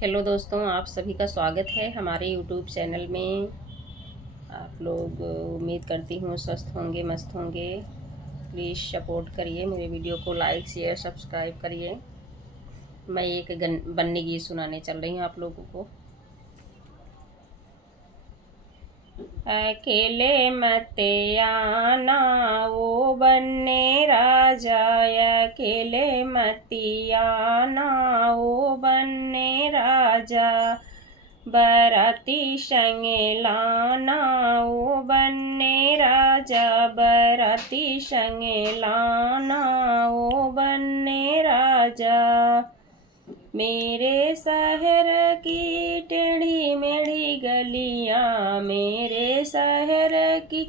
Hello दोस्तों, आप सभी का स्वागत है हमारे यूट्यूब चैनल में। आप लोग उम्मीद करती हूँ स्वस्थ होंगे, मस्त होंगे। प्लीज़ सपोर्ट करिए, मेरे वीडियो को लाइक शेयर सब्सक्राइब करिए। मैं एक बन्नी गीत सुनाने चल रही हूँ आप लोगों को। अकेले मत आना वो बन्ने राजा, अकेले मत आना वो बन्ने राजा। बराती संगे लाना वो बन्ने राजा, बराती संगे लाना वो बन्ने राजा। मेरे शहर की टेढ़ी मेढ़ी गलियां, मेरे शहर की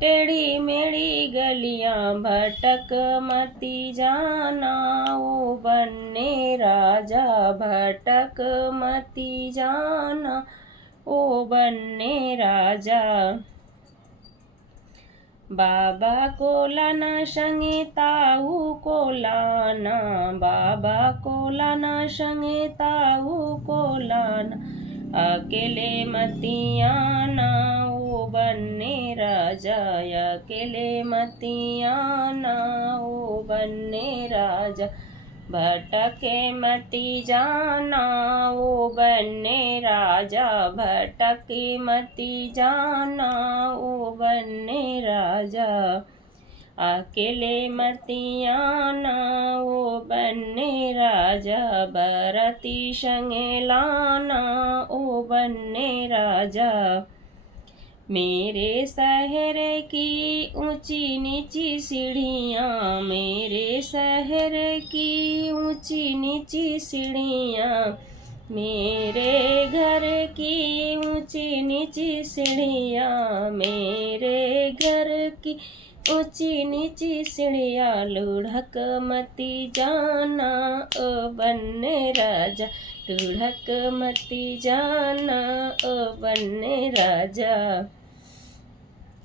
टेढ़ी मेढ़ी गलियां, भटक मती जाना वो बन्ने राजा, भटक मती जाना ओ बन्ने राजा। बाबा को लाना संगे ताऊ को लाना, बाबा को लाना संगे ताऊ को लाना। अकेले मती आना वो बन्ने राजा, अकेले मती आना वो बन्ने राजा। भटके मती जाना वो बन्ने राजा, भटके मती जाना वो बन्ने राजा। अकेले मती आना वो बन्ने राजा, बराती संगे लाना ओ बन्ने राजा। मेरे शहर की ऊंची नीची सीढ़ियाँ, मेरे शहर की ऊंची नीची सीढ़ियाँ, मेरे घर की ऊंची नीची सीढ़ियाँ, मेरे घर की ऊंची नीची सीढ़ियाँ। लुढ़क मती जाना ओ बन्ने राजा, लुढ़क मती जाना ओ बन्ने राजा।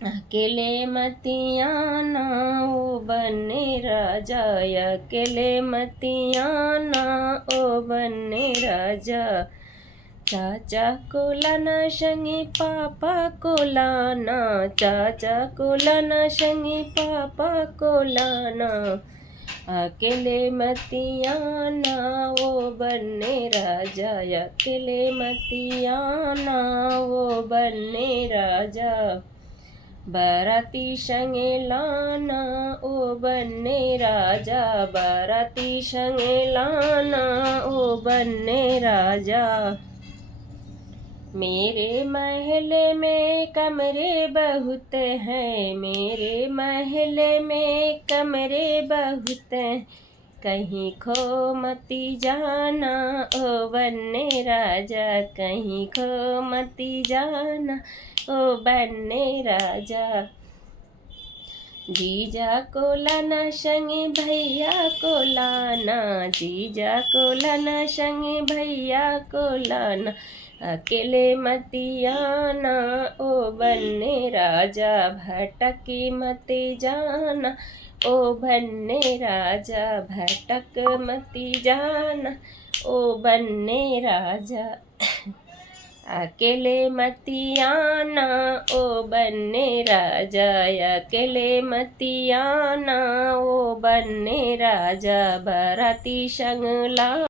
अकेले मती आना ओ बन्ने राजा, अकेले मती आना ओ बन्ने राजा। चाचा को लाना संगे पापा को लाना, चाचा को लाना संगे पापा को लाना। अकेले मती आना वो बन्ने राजा, अकेले मती आना वो बन्ने राजा। बराती संगे लाना ओ बन्ने राजा, बराती संगे लाना ओ बन्ने राजा। मेरे महल में कमरे बहुत हैं, मेरे महल में कमरे बहुत हैं। कहीं खो मती जाना ओ बन्ने राजा, कहीं खो मती जाना ओ बन्ने राजा। जीजा को लाना संगे भैया को लाना, जीजा को लाना संगे भैया को लाना। अकेले मती आना ओ बन्ने राजा, भटकी मती जाना ओ बन्ने राजा, भटक मती जाना ओ बन्ने राजा। अकेले मती आना ओ बन्ने राजा, अकेले मती आना ओ बन्ने राजा। बराती संग ला